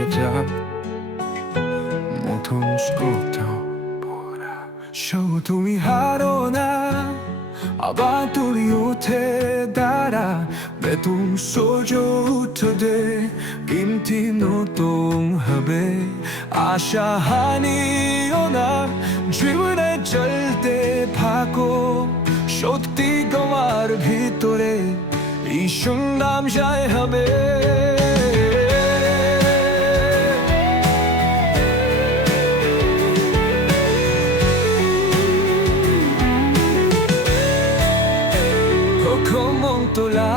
시작 모든 것도 소통하러 나 아바들이 오테 달아 매동 소주 토데 김티 노동합에 아샤하니 오나 জীবনে চলতে থাকো সত্যি তোমার ভিতরে এই সংগ্রাম জয় হবে তোলা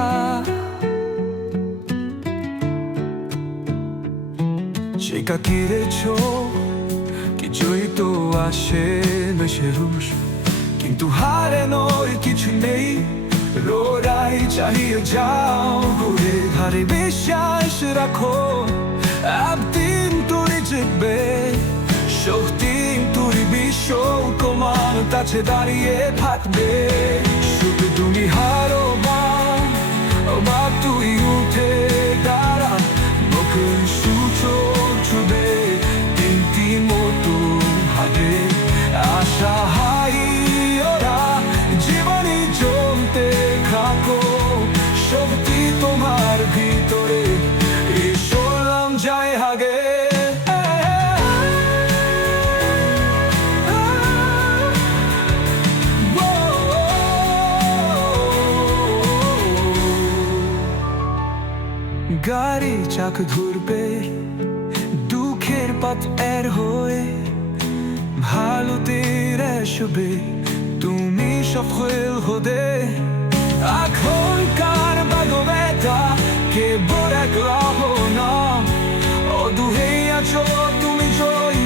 시각이래죠 কিছুই তো আসে না সে রুশ কিন্তু হারে নয় কিছু নেই লড়াই চালিয়ে যাও ঘুরে ধারে বিশ্বাস রাখো একদিন তুমি জিতবে শক্তি তুমি বিশ্ব কমান কাছে দাঁড়িয়ে থাকবে শুধু তুমি হারো বা তুই উঠে দাঁড়া মুখে সুচো ছুবে তিনটি মতো হাতে আশা হাই ওরা জীবনে জমতে থাকো শক্তি তোমার ভিতরে ঈশ্বরম জয় হাগে গাড়ি চাক ঘুরবে দুঃখের পথ এর হয়ে ভালোতে আসবে তুমি সফল হতে এখনকার বাগবেতা কে বড় গ্রহ না অদূরে আছো তুমি জয়ী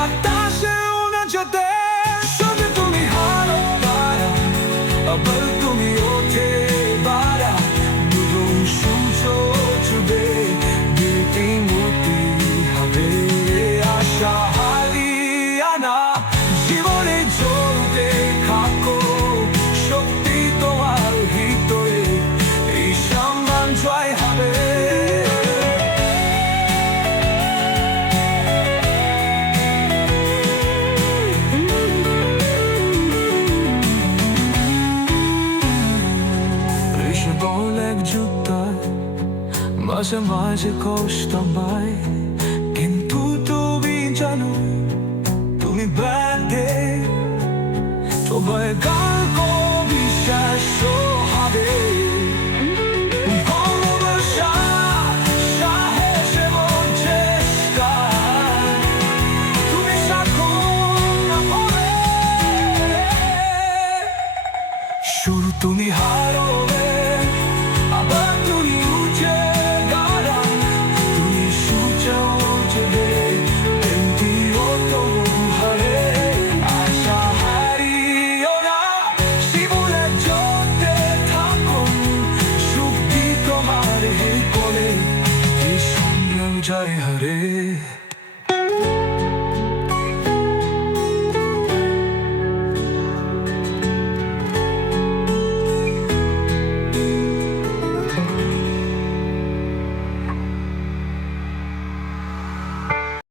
আকাশে উড়ে যেতে শুধু তুমি হারো পারা আবার তুমি ওঠে বাড়া দুজন সূর্য ছুবে দিতে মুক্তি হবে আশা হারিয়ে না জীবনে চলতে থাকো শক্তি তোমার ভিতরে এই সম্মান জয় হবে বল এক যুদ্ধ মাঝে মাঝে কষ্ট পাই কিন্তু তুমি জানো তুমি ব্যান্ডে তোমার গল্প বিশ্বাস হবে ভালোবাসা সাহস এবং চেষ্টা তুমি সাক্ষর হবে শুরু তুমি হারবে